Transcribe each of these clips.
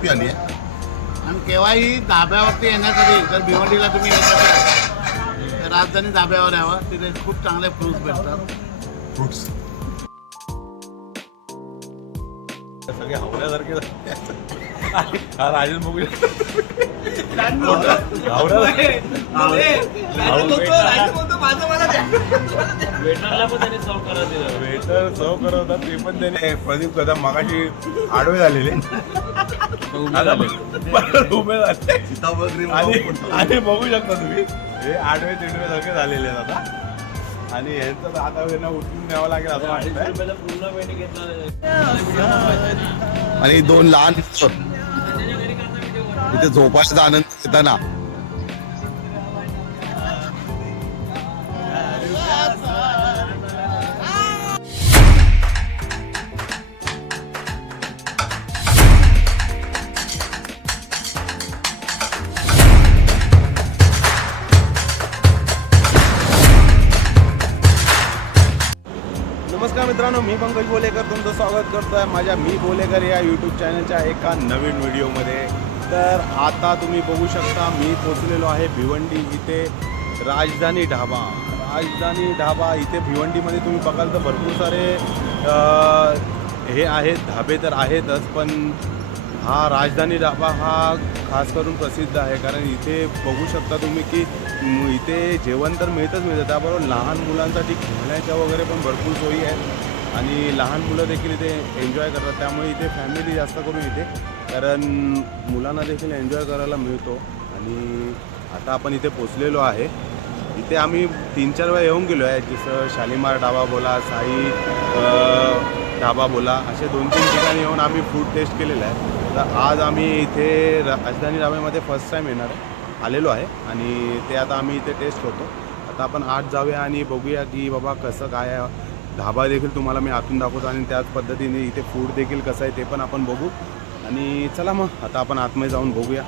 Crispy आली आहे. आणि केव्हाही धाब्यावरती येण्यासाठी जर भिवंडीला तुम्ही येत असाल तर राजधानी धाब्यावर यावं. तिथे खूप चांगले फ्रूट्स भेटतात. फ्रुट्स सगळे हावऱ्यासारखे राजेश बघू वेटरला पण त्याने सॉल्व करा दिलं. वेटर सर्व करत होता ते पण त्याने. प्रदीप कदम मागाशी आडवे झालेले. आता परत उभे झाले. आणि आणि बघू शकता तुम्ही. हे आडवे तिडवे सगळे झालेले आहेत आता. आणि ह्यांचं तर आता यांना उठून न्यावं लागेल असं आणि दोन लहान तिथे इथे झोपायचा आनंद घेताना. नमस्कार मित्रांनो मी पंकज बोलेकर तुमचं स्वागत करतो आहे माझ्या मी बोलेकर या यूट्यूब चॅनलच्या एका नवीन व्हिडिओमध्ये तर आता तुम्ही बघू शकता मी पोचलेलो आहे भिवंडी इथे राजधानी ढाबा. राजधानी ढाबा इथे भिवंडीमध्ये तुम्ही बघाल तर भरपूर सारे हे आहेत ढाबे तर आहेतच पण हा राजधानी ढाबा हा खास करून प्रसिद्ध आहे. कारण इथे बघू शकता तुम्ही की इथे जेवण तर मिळतच मिळतं त्याबरोबर लहान मुलांसाठी खेळण्याच्या वगैरे पण भरपूर सोयी आहेत. आणि लहान मुलं देखील इथे एन्जॉय करतात त्यामुळे इथे फॅमिली जास्त करून इथे कारण मुलांना देखील एन्जॉय करायला मिळतो आणि आता आपण इथे पोचलेलो आहे. इथे आम्ही तीन चार वेळा येऊन गेलो आहे. जसं शालिमार ढाबा बोला साई ढाबा बोला असे दोन तीन ठिकाणी येऊन आम्ही फूड टेस्ट केलेलं आहे. तर आज आम्ही इथे राजधानी ढाब्यामध्ये फर्स्ट टाईम येणार आहे. आलेलो आहे आणि ते आता आम्ही इथे टेस्ट करतो आता आपण आत जाऊया आणि बघूया की बाबा कसं काय ढाबा देखील तुम्हाला मी आतून दाखवतो आणि त्याच पद्धतीने इथे फूड देखील कसं आहे ते पण आपण बघू. आणि चला मग आता आपण आतमध्ये जाऊन बघूया.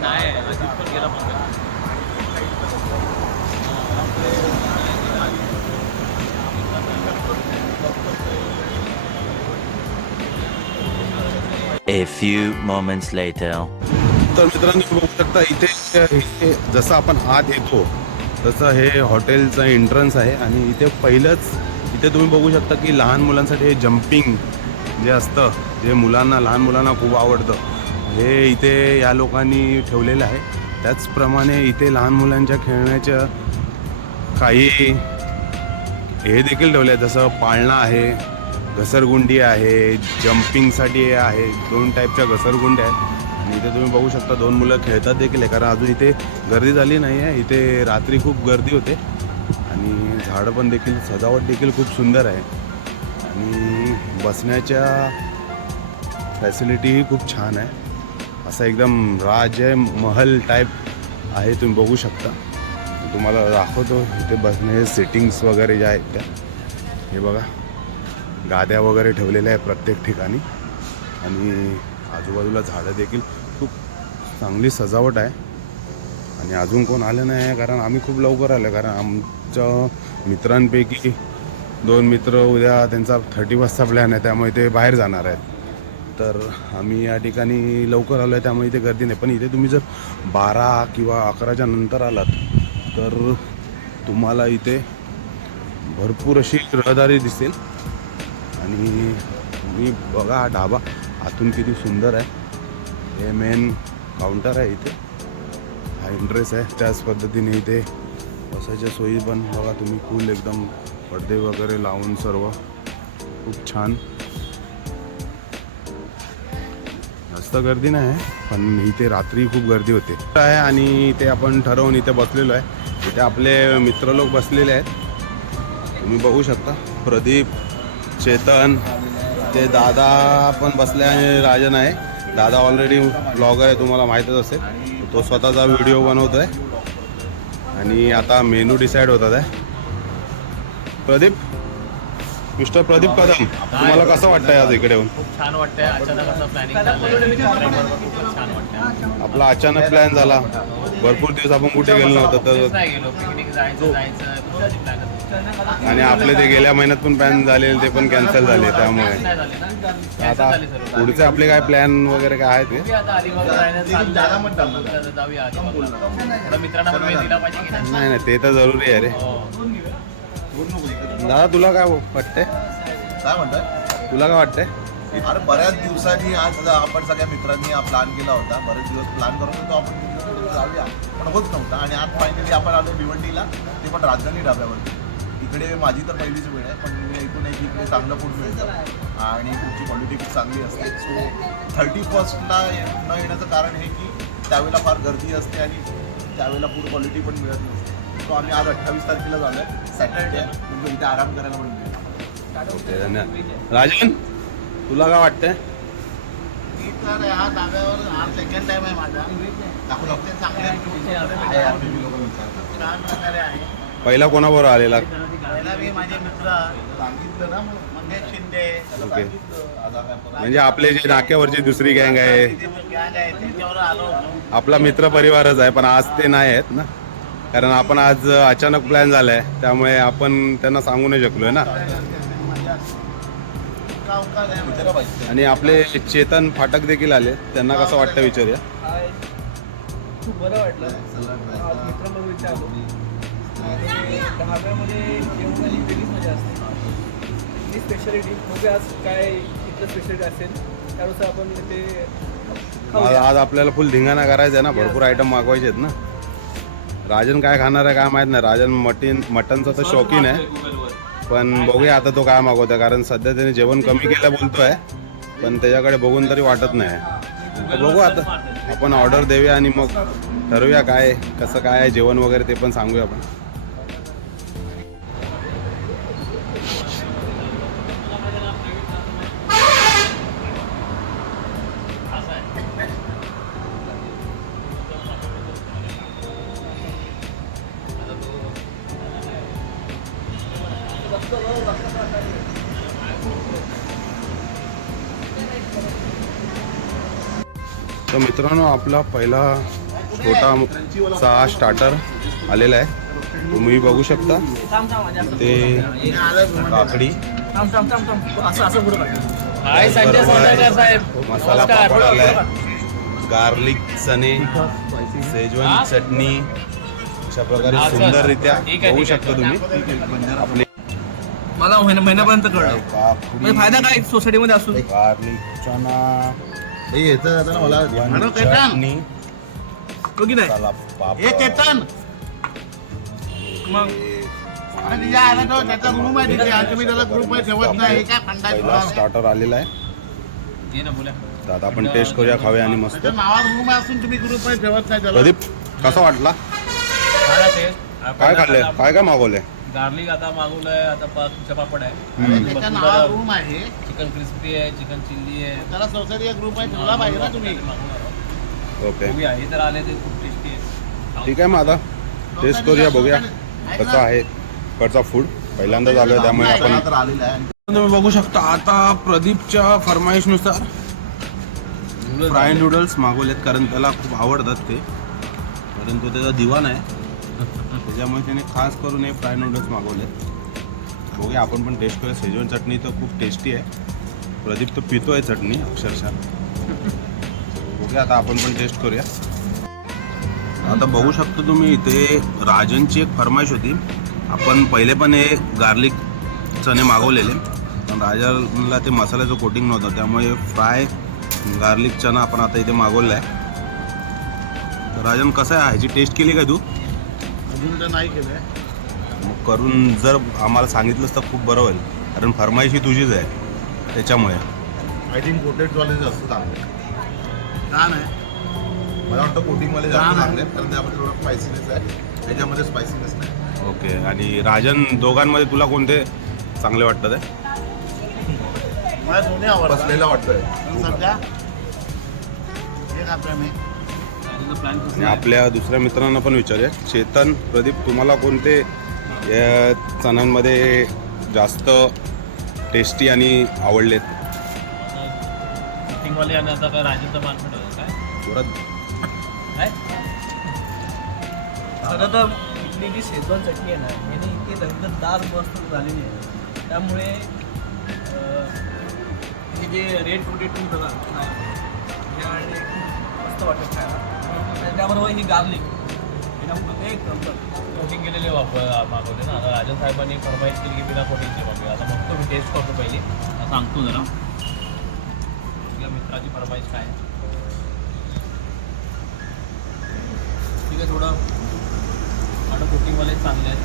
नाही अजित पण गेला पण A few moments later. तर मित्रांनो तुम्ही बघू शकता इथे इथे जसं आपण आत येतो तसं हे हॉटेलचं एंट्रन्स आहे आणि इथे पहिलंच इथे तुम्ही बघू शकता की लहान मुलांसाठी हे जम्पिंग जे असतं जे मुलांना लहान मुलांना खूप आवडतं हे इथे या लोकांनी ठेवलेलं आहे. त्याचप्रमाणे इथे लहान मुलांच्या खेळण्याच्या काही हे देखील ठेवले आहे जसं पाळणा आहे घसरगुंडी आहे जम्पिंगसाठी हे आहे. दोन टाईपच्या घसरगुंड्या आहेत. आणि इथे तुम्ही बघू शकता दोन मुलं खेळतात देखील आहे. कारण अजून इथे गर्दी झाली नाही आहे इथे रात्री खूप गर्दी होते. आणि झाडं पण देखील सजावट देखील खूप सुंदर आहे. आणि बसण्याच्या फॅसिलिटीही खूप छान आहे. असं एकदम राज महल टाईप आहे तुम्ही बघू शकता. तुम्हाला दाखवतो इथे बसणे सिटिंग्स वगैरे ज्या आहेत त्या. हे बघा गाद्या वगैरे ठेवलेल्या आहे प्रत्येक ठिकाणी. आणि आजूबाजूला झाडं देखील खूप चांगली सजावट आहे. आणि अजून कोण आलं नाही आहे कारण आम्ही खूप लवकर आलो कारण आमच्या मित्रांपैकी दोन मित्र उद्या त्यांचा थर्टी वाजता प्लॅन आहे त्यामुळे ते बाहेर जाणार आहेत. तर आम्ही या ठिकाणी लवकर आलो आहे त्यामुळे इथे गर्दी नाही. पण इथे तुम्ही जर बारा किंवा अकराच्या नंतर आलात तर तुम्हाला इथे भरपूर अशी रहदारी दिसेल. आणि तुम्ही बघा हा ढाबा आतून किती सुंदर आहे. हे मेन काउंटर आहे इथे. हा इंटरेस्ट आहे. त्याच पद्धतीने इथे बसायच्या सोयी पण बघा तुम्ही. फुल एकदम पडदे वगैरे लावून सर्व. खूप छान. जास्त गर्दी नाही आहे पण इथे रात्री खूप गर्दी होते. आहे आणि इथे आपण ठरवून इथे बसलेलो आहे. इथे आपले मित्र लोक बसलेले आहेत. तुम्ही बघू शकता. प्रदीप चेतन ते दादा पण बसले आणि राजन आहे. दादा ऑलरेडी ब्लॉगर आहे तुम्हाला माहीतच असेल. तो स्वतःचा व्हिडिओ बनवतो आहे आणि आता मेनू डिसाईड होतात आहे. प्रदीप? मिस्टर प्रदीप कदम तुम्हाला कसं वाटतंय आज इकडे येऊन? खूप छान वाटतंय. अचानक असं प्लॅनिंग छान वाटतंय. आपला अचानक प्लॅन झाला. भरपूर दिवस आपण कुठे गेलो नव्हतो तर. आणि आपले ते गेल्या महिन्यात पण प्लॅन झालेले ते पण कॅन्सल झाले त्यामुळे. आता. पुढचे आपले काय प्लॅन वगैरे काय आहेत नाही नाही ते तर जरुरी आहे रे. हो. दादा तुला काय वाटतंय? काय म्हणताय? तुला काय वाटतंय? अरे बऱ्याच दिवसांनी आज आपण सगळ्या मित्रांनी हा प्लॅन केला होता. बरेच दिवस प्लॅन करत होतो आपण जाऊया. पण होत नव्हता. आणि आज फायनली आपण आलो भिवंडीला. ते पण राजधानी ढाब्यावरती. इकडे माझी तर पहिलीच वेळ आहे पण मी ऐकून आहे की इकडे चांगलं फूड मिळतं. आणि फूडची क्वालिटी खूप चांगली असते. सो थर्टी फर्स्टला न येण्याचं कारण हे की त्यावेळेला फार गर्दी असते आणि त्यावेळेला फूड क्वालिटी पण मिळत नसते. सो आम्ही आज अठ्ठावीस तारखेला झालो आहे सॅटर्डे आहे म्हणजे इथे आराम करायला ओके धन्यवाद. राजन तुला काय वाटतंय? मी तर ह्या धाब्यावर हा सेकंड टाइम आहे माझा. दाखवते चांगले छान प्रकारे आहे. पहिला कोणाबरोबर आलेला? पहिला मी माझे मित्र. सांगितलं ना मंगेश शिंदे. ओके. म्हणजे आपले जे नाक्यावरची दुसरी गँग आहे. आपला मित्र परिवारच आहे पण आज ते नाही आहेत ना? कारण आपण आज अचानक प्लॅन झालाय त्यामुळे आपण त्यांना सांगू नाही ना. अवकाश आहे पाहिजे आणि आपले चेतन फाटक देखील आले त्यांना कसं वाटतं विचारूया? खूप बरं वाटलं. आज मित्रांबरोबर इथे आलो आणि दहाव्यामध्ये जेवणाची वेगळीच मजा असते. इथली स्पेशालिटी बघूया आज काय इथलं स्पेशालिटी असेल. त्यानुसार आपण ते आज खाऊया आज आपल्याला फुल धिंगाणा करायचा आहे ना भरपूर आयटम मागवायचे आहेत ना. राजन काय खाणार आहे काय माहीत नाही. राजन मटीन मटनचा तर शौकीन आहे. पण बघूया आता तो काय मागवतो कारण सध्या त्याने जेवण कमी केलं बोलतोय. पण त्याच्याकडे बघून तरी वाटत नाही. बघू आता. आपण ऑर्डर देऊया आणि मग ठरवूया काय कसं काय आहे जेवण वगैरे ते पण सांगूया आपण. मित्रांनो आपला पहिला छोटा सहा स्टार्टर आलेला आहे. तुम्ही बघू शकता. ते काकडी. मसाला. पापड आलाय. गार्लिक चणे सेजवान चटणी अशा प्रकारे. सुंदररित्या आहे, बघू आहे. शकता तुम्ही. आपले. मला महिना महिन्यापर्यंत कळलं. म्हणजे फायदा काय? सोसायटीमध्ये असून गार्लिक चना हे येतं जातं ना मला. सेजवान हॅलो, केतन. चटणी हो की नाही? मसाला हे पापड चेतन मग? आणि तिच्या आला तो त्याचा रूम आहे तिथे. आणि तुम्ही त्याला ग्रुपमध्ये ठेवत नाही. हे काय फंडा पहिला स्टार्टर आलेला आहे. तर आता आपण टेस्ट करूया खाऊया आणि मस्त. त्याच्या नावावर रूम आहे असून तुम्ही ग्रुपमध्ये ठेवत नाही त्याला. प्रदीप कसा वाटला? काय खाल्लंय? काय काय मागवलंय? गार्लिक आता मागवलंय आता पाचच्या पापड आहे. हम्म. त्याच्या नावावर रूम आहे. चिकन क्रिस्पी आहे चिकन चिल्ली आहे. त्याला सोसायटी ग्रुपमध्ये ठेवला पाहिजे ना तुम्ही. ओके. बघूया हे तर आले ते खूप टेस्टी आहे. ठीक आहे मग आता. टेस्ट करूया बघूया. कसं आहे कडचा फूड पहिल्यांदाच आलोय त्यामुळे आपण तर आलेलं आहे. आणि तुम्ही बघू शकता आता प्रदीपच्या फरमाईशनुसार फ्राय नूडल्स मागवलेत कारण त्याला खूप आवडतात ते. कारण तो त्याचा दिवाण आहे. त्याच्यामुळे त्याने खास करून हे फ्राय नूडल्स मागवले. बघूया आपण पण टेस्ट करूया. शेजवान चटणी तर खूप टेस्टी आहे. प्रदीप तर पितो आहे चटणी अक्षरशः. बघूया आता आपण पण टेस्ट करूया. आता बघू शकतो तुम्ही इथे राजनची एक फरमाईश होती. आपण पहिले पण हे गार्लिक चणे मागवलेले. पण राजाला ते मसाल्याचं कोटिंग नव्हतं. त्यामुळे फ्राय गार्लिक चना आपण आता इथे मागवला आहे. राजन कसं आहे? ह्याची टेस्ट केली का तू? अजून तर नाही केलंय. मग करून जर आम्हाला सांगितलंस तर खूप बरं होईल. कारण फरमाईश ही तुझीच आहे. त्याच्यामुळे. आय थिंक कोटेडवाले जास्त चांगले छान आहे. मला वाटतं कोटिंगवाले जास्त आहे. चांगले आहेत, कारण त्यामध्ये थोडं स्पायसीनेस आहे. त्याच्यामध्ये स्पायसीनेस नाही. ओके. आणि राजन दोघांमध्ये तुला कोणते चांगले वाटतात आहे मला दोन्ही आवडतात. बसलेला वाटतोय. पण सध्या? हे खातोय मी. आणि आपल्या दुसऱ्या मित्रांना पण विचारूया. चेतन प्रदीप तुम्हाला कोणते या चणांमध्ये जास्त टेस्टी आणि आवडलेत? खरं तर इथली जी शेजवान चटणी आहे ना याने इतकी रंगतदार मस्त झालेली आहे. त्यामुळे हे जे रेड पोटेटो बघा आणि खूप मस्त वाटतं खायला. त्याबरोबर ही गार्लिक एक नंबर. कोटिंग केलेले वापर मागवले ना. आता राजन साहेबांनी फरमाईश केली की बिना कोटिंगचे मागवले आता बघतो मी टेस्ट करतो पहिली. आता सांगतो जरा. आपल्या मित्राची फरमाईश काय ठीक आहे थोडं आता कोटिंगवाले चांगले आहेत.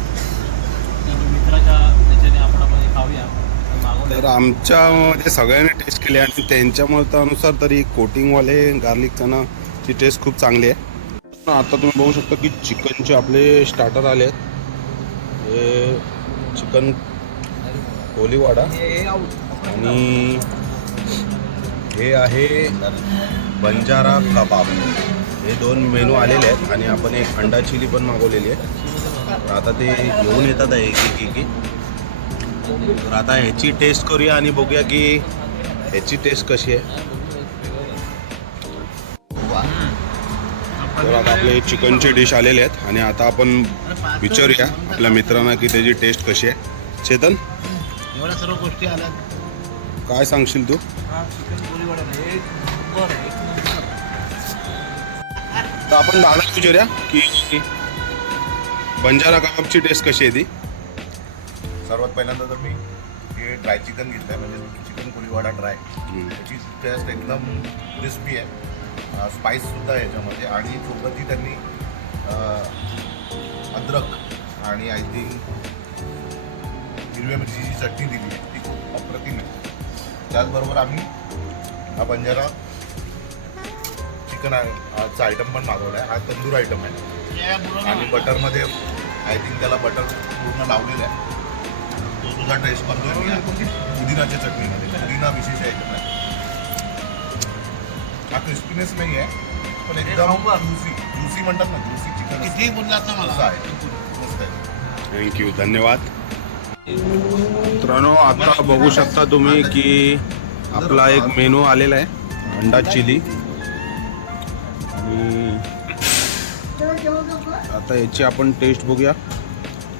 मित्राच्या त्याच्याने आपण आपण हे खाऊया. मागवलं. तर आमच्यामध्ये सगळ्यांनी टेस्ट केले आणि त्यांच्या मतानुसार तरी कोटिंगवाले गार्लिक चणाची टेस्ट खूप चांगली आहे. आता तुम्ही बघू शकता की चिकनचे आपले स्टार्टर आले आहेत. हे चिकन कोलीवाडा आणि हे आहे बंजारा कबाब. हे दोन मेनू आलेले आहेत आणि आपण एक अंडा चिली पण मागवलेली आहे. तर आता ते घेऊन येतात आहे एक एक एक. तर आता ह्याची टेस्ट करूया आणि बघूया की ह्याची टेस्ट कशी आहे. तर आता आपले चिकनची डिश आलेले आहेत आणि आता आपण विचारूया आपल्या मित्रांना की त्याची टेस्ट कशी आहे. चेतन? एवढ्या सर्व गोष्टी आल्या. काय सांगशील तू? हा कोळीवाडा तर आपण दादा विचारूया की बंजारा कबाबची टेस्ट कशी आहे ती? सर्वात पहिल्यांदा तर मी हे ड्राय चिकन घेतलं आहे म्हणजे चिकन कुलीवाडा ड्राय त्याची टेस्ट एकदम क्रिस्पी आहे. स्पाईससुद्धा याच्यामध्ये. आणि सोबत जी त्यांनी अद्रक आणि आय थिंक हिरव्या मिरचीची चटणी दिली. आहे ती खूप अप्रतिम आहे. त्याचबरोबर आम्ही हा बंजारा चिकन आजचा आयटम पण मागवला आहे. हा तंदूर आयटम आहे. आणि बटरमध्ये आय थिंक त्याला बटर पूर्ण लावलेलं आहे. तो सुद्धा टेस्ट करतोय मी. पुदिनाच्या चटणीमध्ये. पुदिना विशेष आयटम आहे. हा क्रिस्पीनेस नाही आहे पण एकदम ज्युसी ज्युसी म्हणतात ना ज्युसी चिकन कितीही बोललात ना मला. आहे मस्त आहे. थँक्यू धन्यवाद. मित्रांनो आता बघू शकता तुम्ही की आपला एक मेनू आलेला आहे अंडा चिली. आणि आता याची आपण टेस्ट बघूया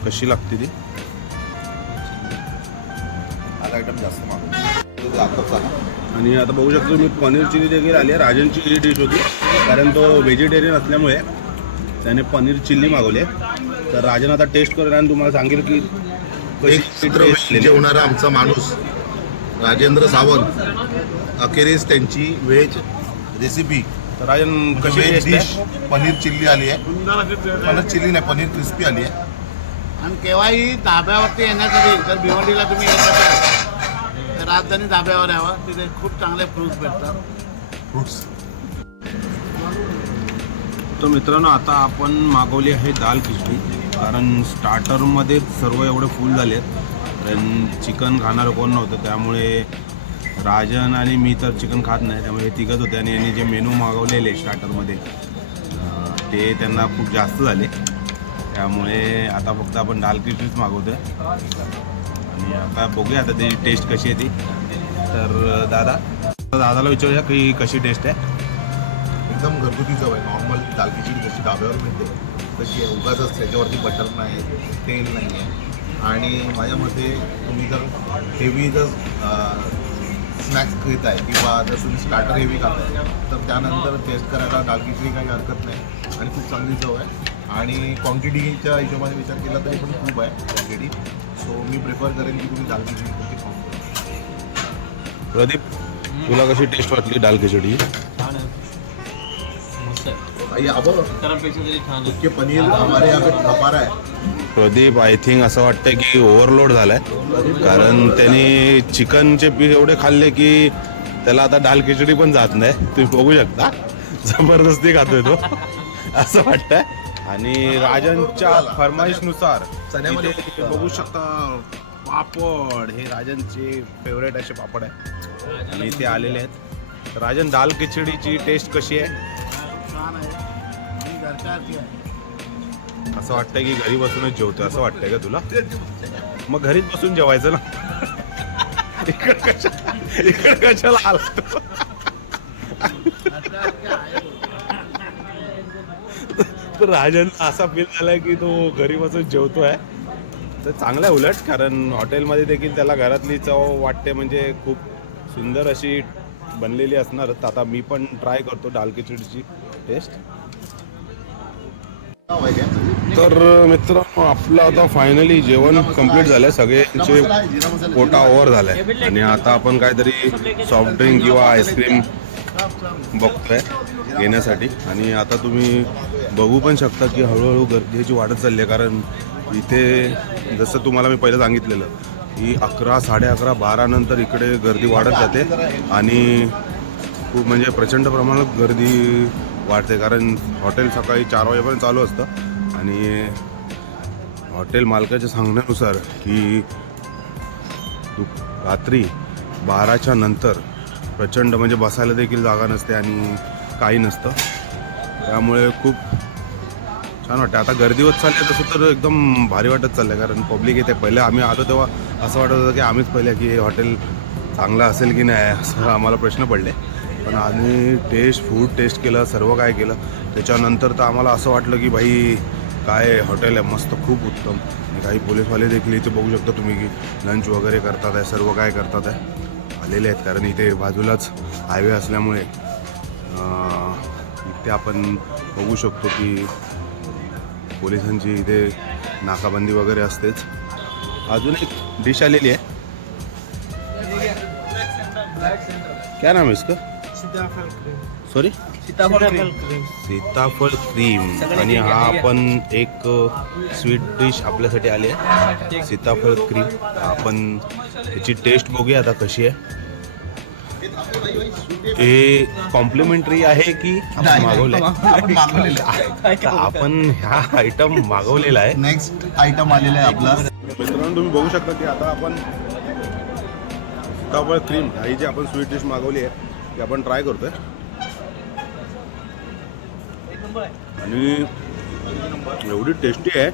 कशी लागते ती. हा आयटम जास्त मागवतो आताच आला आणि आता बघू शकतो मी पनीर चिली देखील आली आहे. राजनची ही डिश होती. कारण तो व्हेजिटेरियन असल्यामुळे त्याने पनीर चिल्ली मागवली आहे. तर राजन आता टेस्ट करेल आणि तुम्हाला सांगेल की कशी. जेवणारा आमचा माणूस राजेंद्र सावंत अखेरीस त्यांची व्हेज रेसिपी तर राजन कशी डिश आहे पनीर चिल्ली आली आहे. पनीर चिल्ली नाही पनीर क्रिस्पी आली आहे. आणि केव्हाही धाब्यावरती येण्यासाठी जर भिवंडीला तुम्ही येत असाल तर राजधानी धाब्यावर यावं हो. तिथे खूप चांगले फ्रूट्स भेटतात. तर मित्रांनो आता आपण मागवली आहे दाल खिचडी. कारण स्टार्टरमध्ये सर्व एवढे फुल झाले आहेत कारण चिकन खाणारं कोण नव्हतं. त्यामुळे राजन आणि मी तर चिकन खात नाही. त्यामुळे हे तिघत होते आणि यांनी जे मेनू मागवलेले स्टार्टरमध्ये ते त्यांना खूप जास्त झाले. त्यामुळे आता फक्त आपण दाल खिचडीच मागवतो आहे आता बघूया आता त्याची टेस्ट कशी आहे ती. तर दादा दादाला विचारूया की कशी टेस्ट आहे. एकदम घरगुती चव आहे. नॉर्मल दाल खिचडी जशी डाब्यावर मिळते तशी आहे. उगाच त्याच्यावरती बटर नाही तेल नाही आहे. आणि माझ्या मते तुम्ही जर हेवी जर स्नॅक्स घेत आहे किंवा जर तुम्ही स्टार्टर हेवी खाताय तर त्यानंतर टेस्ट करायला दाल खिचडी काही हरकत नाही. आणि खूप चांगली चव आहे. आणि क्वांटिटीच्या हिशोबाने विचार केला तरी पण खूप आहे क्वांटिटी सो मी प्रिफर करेन की तुम्ही दाल खिचडी नक्की खाऊन बघा. प्रदीप तुला कशी टेस्ट वाटली दाल खिचडी? छान आहे. मस्त आहे. आई आबो. इतरांपेक्षा तरी छान आहे. के पनीर हमारे यहाँ पे खपारा है प्रदीप आय थिंक असं वाटतंय की ओव्हरलोड झालाय. कारण त्यांनी चिकनचे पीस एवढे खाल्ले की त्याला आता दाल खिचडी पण जात नाही. तुम्ही बघू शकता. जबरदस्ती खातोय तो. असं वाटतंय. आणि राजनच्या फरमाईशनुसार चण्यामध्ये बघू शकता पापड हे राजनचे फेवरेट असे पापड आहे आणि इथे आलेले आहेत. राजन दाल खिचडीची टेस्ट कशी आहे? छान असं वाटतंय की घरी बसूनच जेवतोय. असं वाटतंय का तुला? मग घरीच बसून जेवायचं ना? इकडे कशा इकडे कशाला आला तू? तर राजन असा फील झालाय की तो घरी बसून जेवतोय. तर चांगलं आहे उलट कारण हॉटेलमध्ये देखील त्याला घरातली चव वाटते म्हणजे खूप सुंदर अशी बनलेली असणार. तर आता मी पण ट्राय करतो दाल खिचडीची टेस्ट तर मित्र आपलं आता फायनली जेवण कंप्लीट झालंय. सगळ्यांचे पोटा ओव्हर झालाय. आणि आता आपण काहीतरी सॉफ्ट ड्रिंक किंवा आईस्क्रीम बघतोय घेण्यासाठी. आणि आता तुम्ही बघू पण शकता की हळूहळू गर्दीची वाढत चालली आहे. कारण इथे जसं तुम्हाला मी पहिलं सांगितलेलं की अकरा साडे अकरा बारानंतर इकडे गर्दी वाढत जाते. आणि खूप म्हणजे प्रचंड प्रमाणात गर्दी वाढते कारण हॉटेल सकाळी चार वाजेपर्यंत चालू असतं. आणि हॉटेल मालकाच्या सांगण्यानुसार की रात्री बाराच्या नंतर प्रचंड म्हणजे बसायला देखील जागा नसते आणि काही नसतं. त्यामुळे खूप छान वाटतं आता गर्दी होत चालली आहे तसं तर एकदम भारी वाटत चाललं आहे कारण पब्लिक येते. पहिले आम्ही आलो तेव्हा असं वाटत होतं की आम्हीच पहिले की हॉटेल चांगलं असेल की नाही असं आम्हाला प्रश्न पडले. पण आम्ही टेस्ट फूड टेस्ट केलं सर्व काय केलं. त्याच्यानंतर तर आम्हाला असं वाटलं की भाई काय हॉटेल आहे मस्त खूप उत्तम. काही पोलीसवाले देखील इथे बघू शकता तुम्ही की लंच वगैरे करतात आहे सर्व काय करतात आहे. आलेले आहेत कारण इथे बाजूलाच हायवे असल्यामुळे ते आपण बघू शकतो की पोलिसांची इथे नाकाबंदी वगैरे असतेच. अजून एक डिश आलेली आहे. क्या नाम है इसका? सॉरी सीताफळ क्रीम सीताफळ क्रीम आणि हा आपण एक uh, स्वीट डिश आपल्यासाठी आली आहे. सीताफळ क्रीम आपण याची टेस्ट बघूया आता कशी आहे. हे कॉम्प्लिमेंटरी आहे की आपण मागवलेलं आहे. आपण ह्या आयटम मागवलेला आहे. नेक्स्ट आयटम आलेला आहे आपला. मित्रांनो तुम्ही बघू शकता की आता आपण सीताफळ क्रीम ही जी आपण स्वीट डिश मागवली आहे ती आपण ट्राय करतोय. आणि एवढी टेस्टी आहे.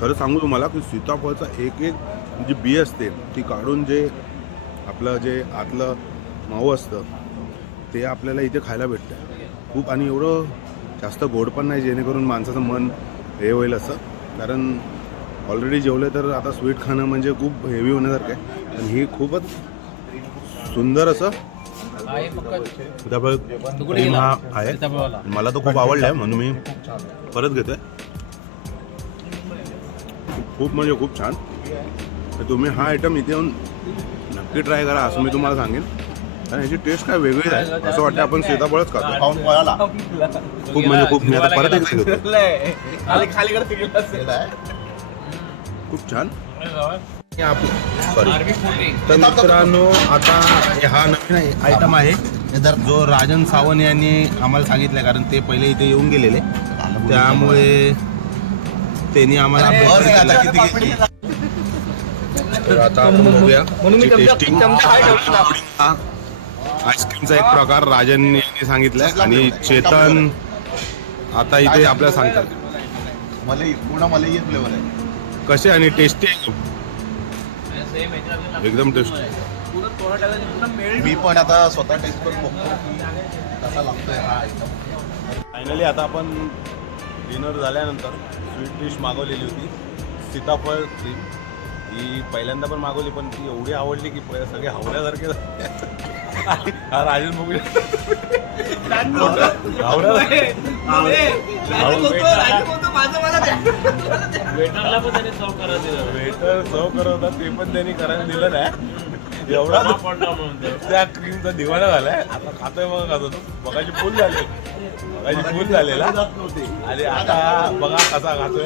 खरं सांगू तुम्हाला की सीताफळचा एक एक जी बी असते ती काढून जे आपलं जे आतलं माऊ असतं ते आपल्याला इथे खायला भेटतं खूप आणि एवढं जास्त गोड पण नाही जेणेकरून माणसाचं मन हे होईल असं. कारण ऑलरेडी जेवलं तर आता स्वीट खाणं म्हणजे खूप हेवी होण्यासारखं आहे. आणि ही खूपच सुंदर असं सीताफळ क्रीम हा आहे. मला तो खूप आवडला आहे म्हणून मी परत घेतोय. खूप- खूप म्हणजे खूप छान. तर तुम्ही हा आयटम इथे येऊन नक्की ट्राय करा असं मी तुम्हाला सांगेन. कारण याची टेस्ट काय वेगळीच आहे. असं वाटतं आपण सीताफळच खातो. पाऊन पळाला खूप म्हणजे खूप मी आता परत एकदा घेतो. खूप छान. सॉरी तर मित्रांनो आता हा नवीन आयटम आहे. जो राजन सावंत यांनी आम्हाला सांगितलं कारण ते पहिले इथे येऊन गेलेले. त्यामुळे त्यांनी आम्हाला बरं. किती घेतली? तर आता आपण बघूया टेस्टिंग हा. आईस्क्रीमचा एक प्रकार राजन यांनी सांगितलाय आणि चेतन आता इथे आपल्याला सांगतात. मलाई पूर्ण मलाई फ्लेवर आहे. कसे आणि टेस्टी एकदम टेस्टी मी पण आता स्वतः टेस्ट करून बघतो. की कसा लागतोय हा फायनली आता आपण डिनर झाल्यानंतर स्वीट डिश मागवलेली होती. सीताफळ क्रीम ही पहिल्यांदा पण मागवली पण ती एवढी आवडली की सगळे हावल्यासारखे. हा राजन करत दिलं वेटर सर्व करत होता ते पण त्यांनी करायला दिलं नाही. एवढा तो ते. त्या क्रीमचा दिवाणा झालाय. आता खातोय मग खातो तो. बघायची फुल झाली. बघायची फुल झालेला. आणि आता बघा कसा खातोय.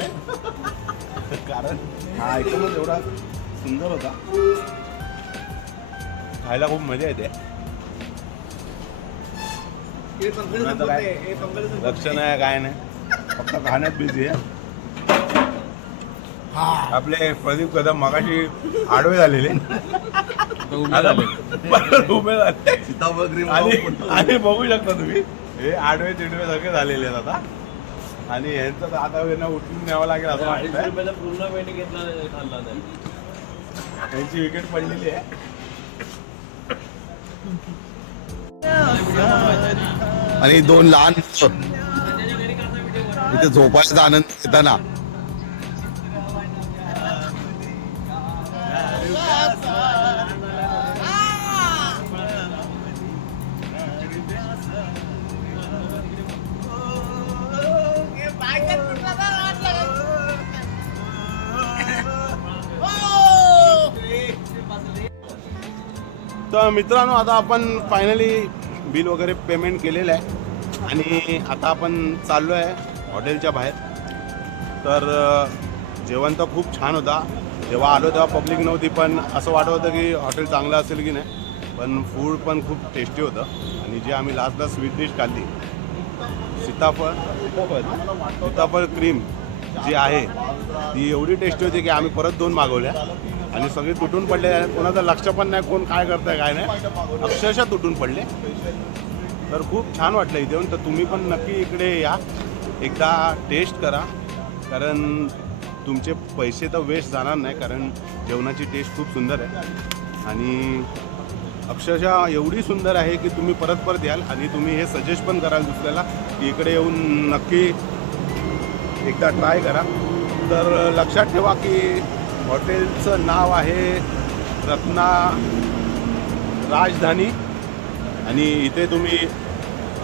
कारण हा आयटमच एवढा सुंदर होता. खायला खूप मजा येते. काय? लक्ष नाही काय नाही. फक्त खाण्यात बिझी आहे. आपले प्रदीप कदम मगाशी आडवे झालेले. आता परत उभे झाले. आणि बघू शकता तुम्ही. हे आडवे तिडवे सगळे झालेले आहेत आता. आणि यांचं तर आता यांना उठून न्यावं लागेल असं वाटतंय. पूर्ण पेंट घेतला खाल्ला नाही यांची विकेट पडलेली आहे. आणि दोन लहान इथे झोपायचा आनंद घेताना. तर मित्रांनो आता आपण फायनली बिल वगैरे पेमेंट केलेलं आहे. आणि आता आपण चाललो आहे हॉटेलच्या बाहेर. तर जेवण तर खूप छान होता. जेव्हा आलो तेव्हा पब्लिक नव्हती पण असं वाटत होतं की हॉटेल चांगलं असेल की नाही. पण फूड पण खूप टेस्टी होतं. आणि जे आम्ही लास्टला स्वीट डिश खाल्ली सीताफळ सीताफळ सीताफळ क्रीम जी आहे ती एवढी टेस्टी होती की आम्ही परत दोन मागवल्या. आणि सगळे तुटून पडले. कोणाचं लक्ष पण नाही कोण काय करतंय काय नाही. अक्षरशः तुटून पडले. तर खूप छान वाटलं इथे येऊन. तर तुम्ही पण नक्की इकडे या. एकदा टेस्ट करा. कारण तुमचे पैसे तर वेस्ट जाणार नाही कारण जेवणाची टेस्ट खूप सुंदर आहे. आणि अक्षरशः एवढी सुंदर आहे की तुम्ही परत परत याल. आणि तुम्ही हे सजेस्ट पण कराल दुसऱ्याला की इकडे येऊन नक्की एकदा ट्राय करा. तर लक्षात ठेवा की हॉटेलचं नाव आहे रत्ना राजधानी. आणि इथे तुम्ही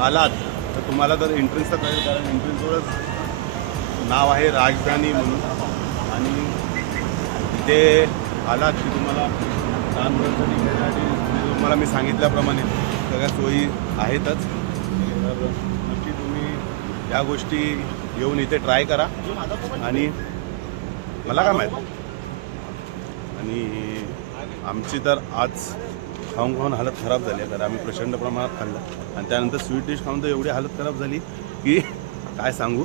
आलात तर तुम्हाला तर एंट्रन्स कळेल कारण एंट्रन्सवरच नाव आहे राजधानी म्हणून. आणि इथे आलात की तुम्हाला लहान मुलांसाठी खेळण्यासाठी म्हणजे तुम्हाला मी सांगितल्याप्रमाणे सगळ्या सोयी आहेतच. तर नक्की तुम्ही या गोष्टी येऊन इथे ट्राय करा. आणि मला काय माहीत? आणि आमची तर आज खाऊन खाऊन हालत खराब झाली आहे. तर आम्ही प्रचंड प्रमाणात खाल्लं. आणि त्यानंतर स्वीट डिश खाऊन तर एवढी हालत खराब झाली की काय सांगू?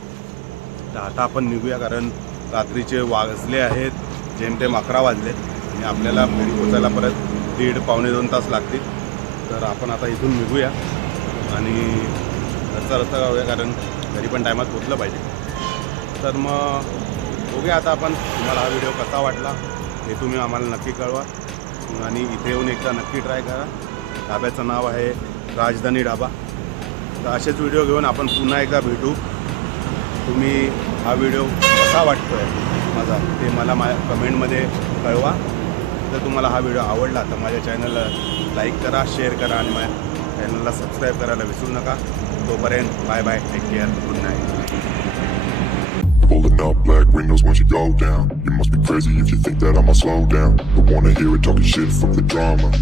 तर आता आपण निघूया कारण रात्रीचे वाजले आहेत. जेमतेम अकरा वाजले आणि आपल्याला घरी पोचायला परत दीड पावणे दोन तास लागतील. तर आपण आता इथून निघूया आणि रस्ता रस्ता जाऊया कारण घरी पण टायमात पोचलं पाहिजे. तर मग बघूया आता आपण तुम्हाला हा व्हिडिओ कसा वाटला. हे तुम्ही आम्हाला नक्की कळवा. आणि इथे येऊन एकदा नक्की ट्राय करा. ढाब्याचं नाव आहे राजधानी ढाबा. तर असेच व्हिडिओ घेऊन आपण पुन्हा एकदा भेटू. तुम्ही हा व्हिडिओ कसा वाटतो आहे माझा ते मला मा कमेंटमध्ये कळवा. जर तुम्हाला हा व्हिडिओ आवडला तर माझ्या चॅनलला लाईक करा शेअर करा आणि माझ्या चॅनलला सबस्क्राईब करायला विसरू नका. तोपर्यंत bye bye take care good night Up black windows once you go down. You must be crazy if you think that I'ma slow down. Don't wanna hear it talking shit, fuck the drama.